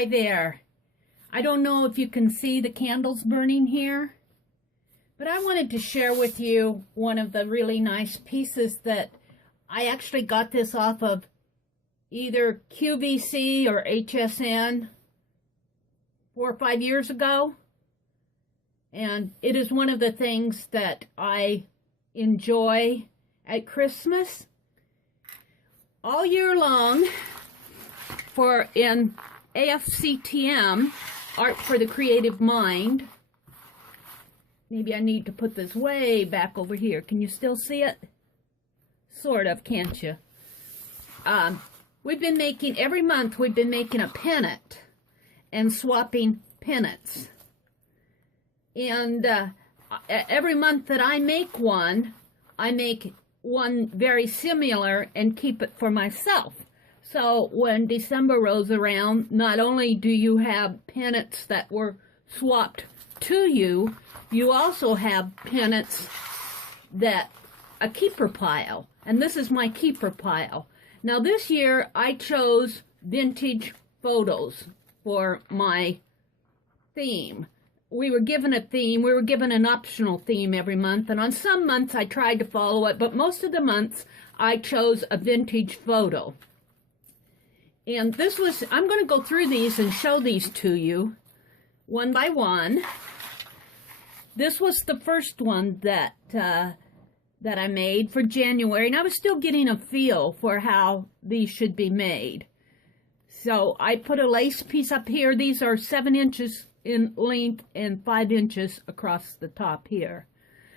Hi there. I don't know if you can see the candles burning here, but I wanted to share with you one of the really nice pieces that I actually got this off of either QVC or HSN 4 or 5 years ago. And it is one of the things that I enjoy at Christmas all year long in AFCTM, Art for the Creative Mind. Maybe I need to put this way back over here. Can you still see it? Sort of, can't you? Every month we've been making a pennant and swapping pennants. And every month that I make one very similar and keep it for myself. So when December rolls around, not only do you have pennants that were swapped to you, you also have pennants that a keeper pile. And this is my keeper pile. Now this year I chose vintage photos for my theme. We were given a theme. We were given an optional theme every month. And on some months I tried to follow it, but most of the months I chose a vintage photo. And I'm going to go through these and show these to you one by one. This was the first one that I made for January, and I was still getting a feel for how these should be made. So I put a lace piece up here. These are 7 inches in length and 5 inches across the top here.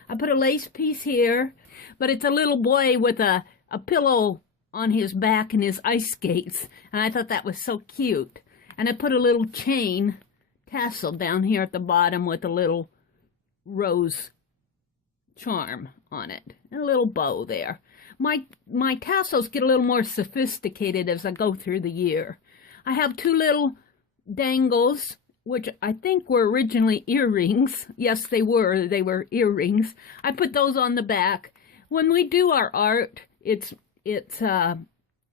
I put a lace piece here, but it's a little boy with a pillow on his back and his ice skates, and I thought that was so cute. And I put a little chain tassel down here at the bottom with a little rose charm on it and a little bow there. My tassels get a little more sophisticated as I go through the year. I have 2 little dangles, which I think were originally earrings. Yes, they were earrings. I put those on the back. When we do our art,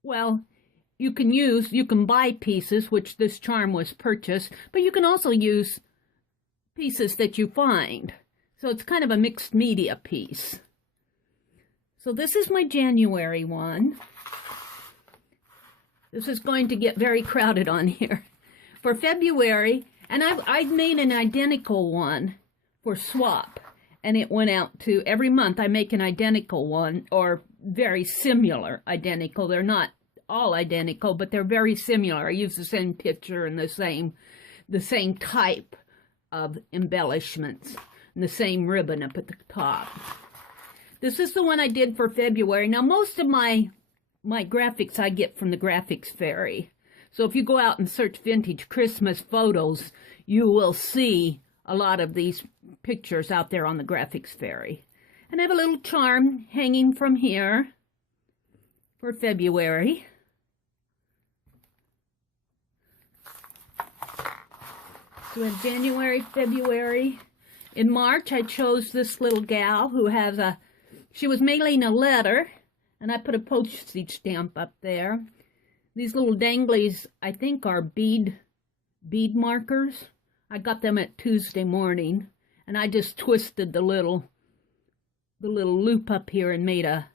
well, you can buy pieces, which this charm was purchased, but you can also use pieces that you find. So it's kind of a mixed media piece. So this is my January one. This is going to get very crowded on here. For February, and I've made an identical one for swap, and it went out to every month I make an identical one, or very similar identical. They're not all identical, but they're very similar. I use the same picture and the same type of embellishments and the same ribbon up at the top. This is the one I did for February. Now most of my graphics I get from the Graphics Fairy. So if you go out and search vintage Christmas photos, you will see a lot of these pictures out there on the Graphics Fairy. And I have a little charm hanging from here for February. So we have January, February. In March, I chose this little gal who has she was mailing a letter, and I put a postage stamp up there. These little danglies, I think, are bead markers. I got them at Tuesday morning, and I just twisted the little loop up here and made a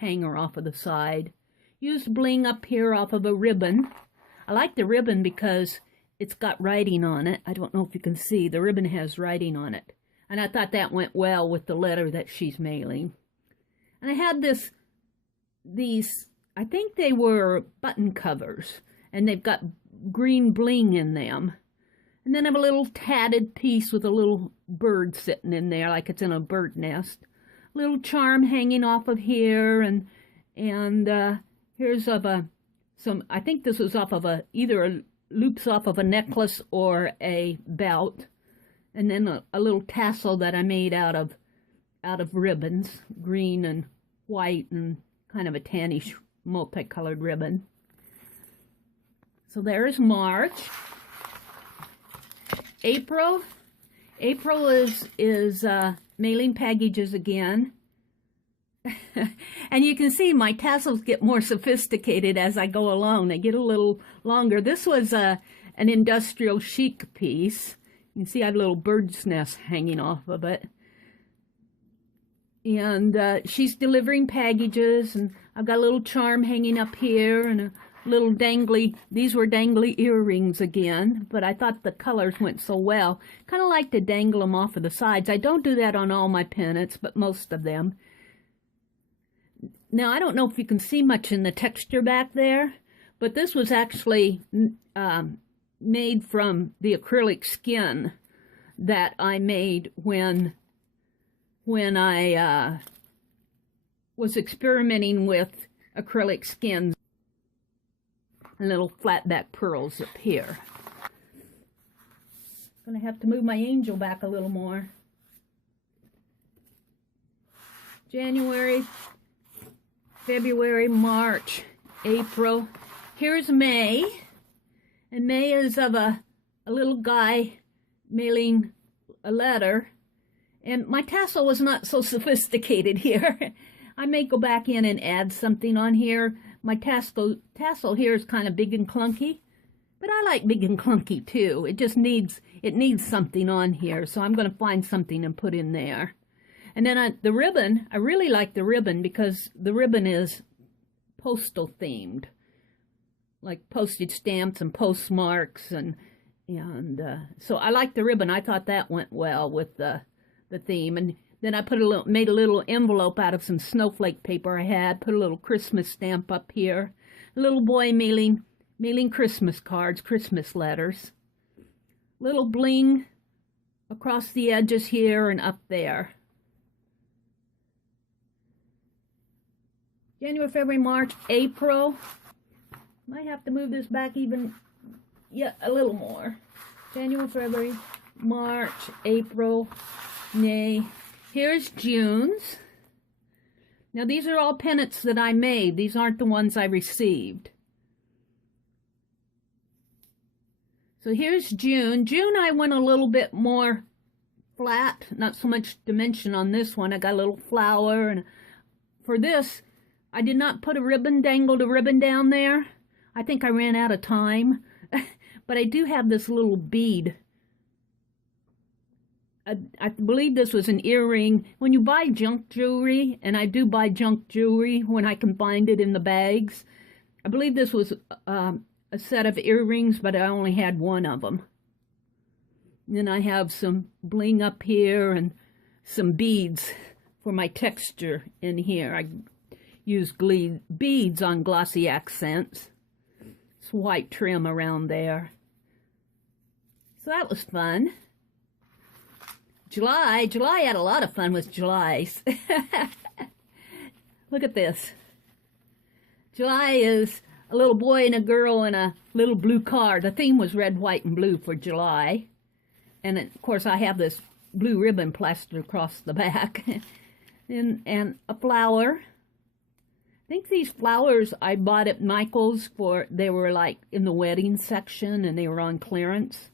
hanger off of the side. Used bling up here off of a ribbon. I like the ribbon because it's got writing on it. I don't know if you can see. The ribbon has writing on it. And I thought that went well with the letter that she's mailing. And I had these, I think they were button covers, and they've got green bling in them. And then I have a little tatted piece with a little bird sitting in there like it's in a bird nest. Little charm hanging off of here, and here's I think this was off of either loops off of a necklace or a belt, and then a little tassel that I made out of ribbons, green and white and kind of a tannish multicolored ribbon. So there's March. April is mailing packages again. And you can see my tassels get more sophisticated as I go along. They get a little longer. This was an industrial chic piece. You can see I have a little bird's nest hanging off of it. And she's delivering packages, and I've got a little charm hanging up here, and a little dangly, these were dangly earrings again, but I thought the colors went so well. Kind of like to dangle them off of the sides. I don't do that on all my pennants, but most of them. Now, I don't know if you can see much in the texture back there, but this was actually made from the acrylic skin that I made when I was experimenting with acrylic skins and little flat back pearls up here. I'm gonna have to move my angel back a little more. January, February, March, April. Here's May, and May is of a little guy mailing a letter. And my tassel was not so sophisticated here. I may go back in and add something on here. My tassel here is kind of big and clunky, but I like big and clunky too. It just needs something on here, so I'm going to find something and put in there. And then the ribbon, I really like the ribbon because the ribbon is postal themed, like postage stamps and postmarks, and so I like the ribbon. I thought that went well with the theme. And then I made a little envelope out of some snowflake paper I had, put a little Christmas stamp up here, a little boy mailing Christmas cards, Christmas letters, little bling across the edges here and up there. January, February, March, April. Might have to move this back even, yeah, a little more. January, February, March, April, May. Here's June's. Now these are all pennants that I made. These aren't the ones I received. So here's June. June I went a little bit more flat, not so much dimension on this one. I got a little flower, and for this I did not put dangled a ribbon down there. I think I ran out of time. But I do have this little bead. I believe this was an earring. When you buy junk jewelry, and I do buy junk jewelry when I can find it in the bags, I believe this was a set of earrings, but I only had one of them. And then I have some bling up here and some beads for my texture in here. I use beads on glossy accents. It's white trim around there. So that was fun. July I had a lot of fun with July's. Look at this. July is a little boy and a girl in a little blue car. The theme was red, white, and blue for July. And of course I have this blue ribbon plastered across the back. and a flower. I think these flowers I bought at Michael's they were like in the wedding section and they were on clearance.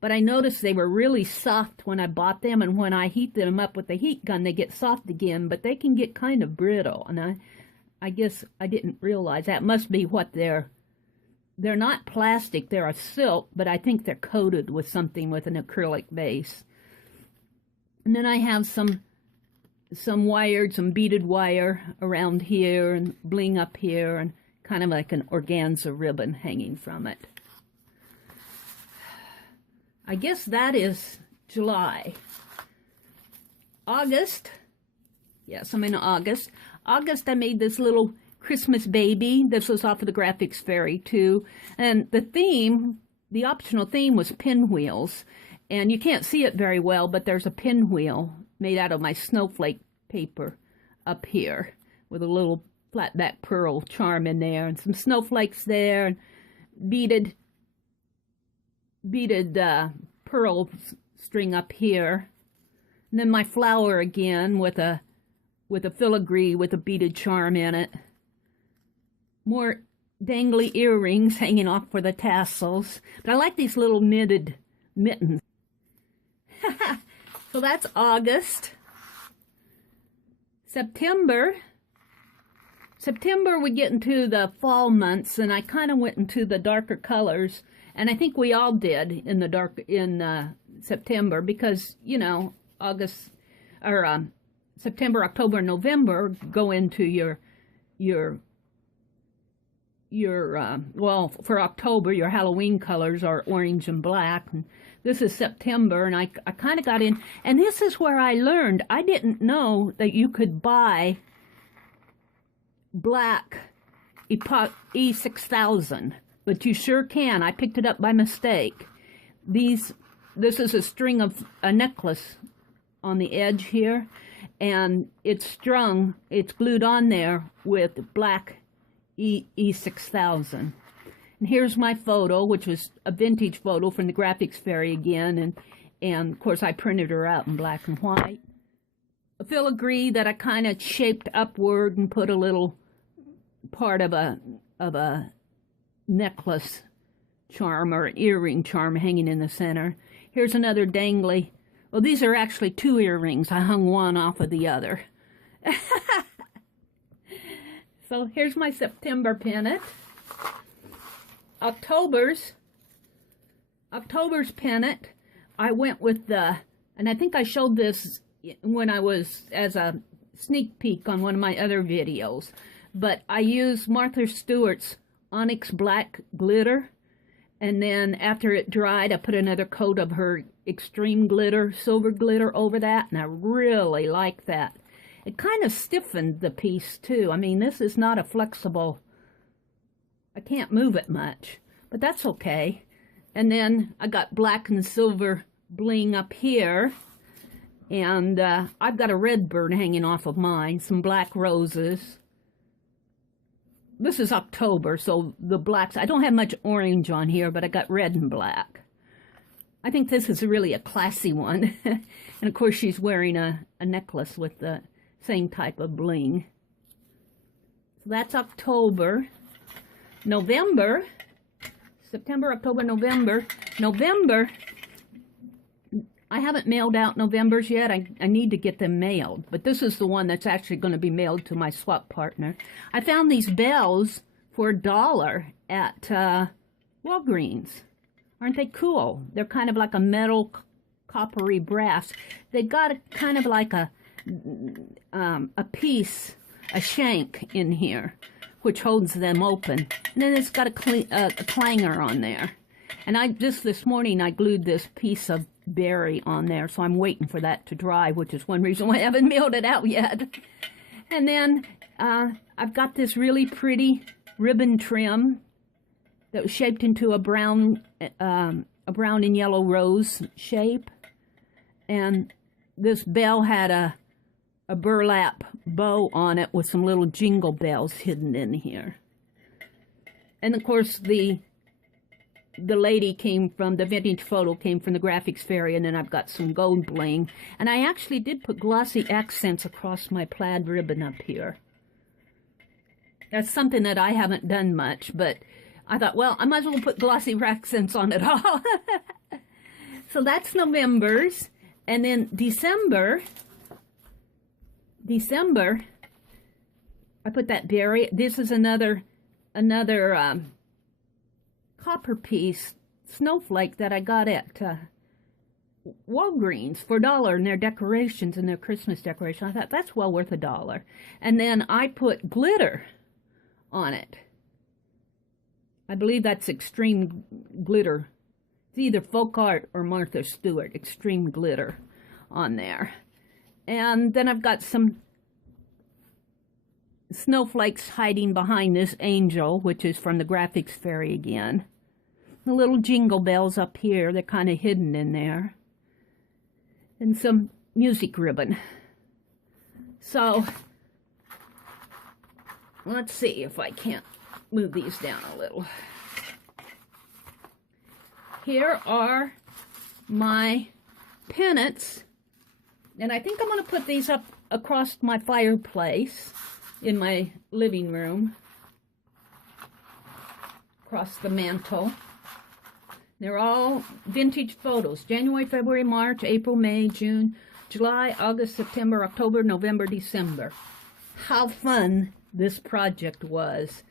But I noticed they were really soft when I bought them, and when I heat them up with the heat gun, they get soft again, but they can get kind of brittle. And I guess I didn't realize that must be what they're not plastic, they're a silk, but I think they're coated with something with an acrylic base. And then I have some beaded wire around here and bling up here and kind of like an organza ribbon hanging from it. I guess that is July. August, yes, I'm in August. August I made this little Christmas baby. This was off of the Graphics Fairy too. And the optional theme was pinwheels. And you can't see it very well, but there's a pinwheel made out of my snowflake paper up here with a little flat back pearl charm in there and some snowflakes there and beaded pearl string up here. And then my flower again with a filigree with a beaded charm in it. More dangly earrings hanging off for the tassels. But I like these little knitted mittens. So that's August. September September we get into the fall months, and I kind of went into the darker colors, and I think we all did in September, because you know August or September, October, November go into your well, for October your Halloween colors are orange and black, and this is September, and I kind of got in, and this is where I learned. I didn't know that you could buy black E6000, but you sure can. I picked it up by mistake. This is a string of a necklace on the edge here, and it's glued on there with black E6000. And here's my photo, which was a vintage photo from the graphics fairy again, and of course I printed her out in black and white. Filigree that I kind of shaped upward and put a little part of a necklace charm or an earring charm hanging in the center. Here's another dangly. Well, these are actually two earrings. I hung one off of the other. So here's my September pennant. October's pennant, I went with and I think I showed this when I was as a sneak peek on one of my other videos, but I used Martha Stewart's onyx black glitter, and then after it dried I put another coat of her extreme glitter, silver glitter over that, and I really like that. It kind of stiffened the piece too. I mean, this is not a flexible, I can't move it much, but that's okay. And then I got black and silver bling up here, and I've got a red bird hanging off of mine, some black roses. This is October, so the blacks, I don't have much orange on here, but I got red and black. I think this is really a classy one. And of course she's wearing a necklace with the same type of bling. So that's October. November, September, October, November. November, I haven't mailed out November's yet. I need to get them mailed. But this is the one that's actually going to be mailed to my swap partner. I found these bells for $1 at Walgreens. Aren't they cool? They're kind of like a metal coppery brass. They got kind of like a piece, a shank in here, which holds them open. And then it's got a clanger on there. And this morning I glued this piece of berry on there, so I'm waiting for that to dry, which is one reason why I haven't mailed it out yet. And then I've got this really pretty ribbon trim that was shaped into a brown and yellow rose shape. And this bell had a burlap bow on it with some little jingle bells hidden in here. And of course the lady came from, the vintage photo came from the graphics fairy, and then I've got some gold bling. And I actually did put glossy accents across my plaid ribbon up here. That's something that I haven't done much, but I thought, well, I might as well put glossy accents on it all. So that's November's. And then December, I put that berry. This is another copper piece snowflake that I got at Walgreens for $1 in their decorations, in their Christmas decoration. I thought that's well worth $1. And then I put glitter on it. I believe that's extreme glitter. It's either folk art or Martha Stewart, extreme glitter on there. And then I've got some snowflakes hiding behind this angel, which is from the graphics fairy again. The little jingle bells up here, they're kind of hidden in there. And some music ribbon. So, let's see if I can't move these down a little. Here are my pennants. And I think I'm going to put these up across my fireplace in my living room, across the mantle. They're all vintage photos. January, February, March, April, May, June, July, August, September, October, November, December. How fun this project was.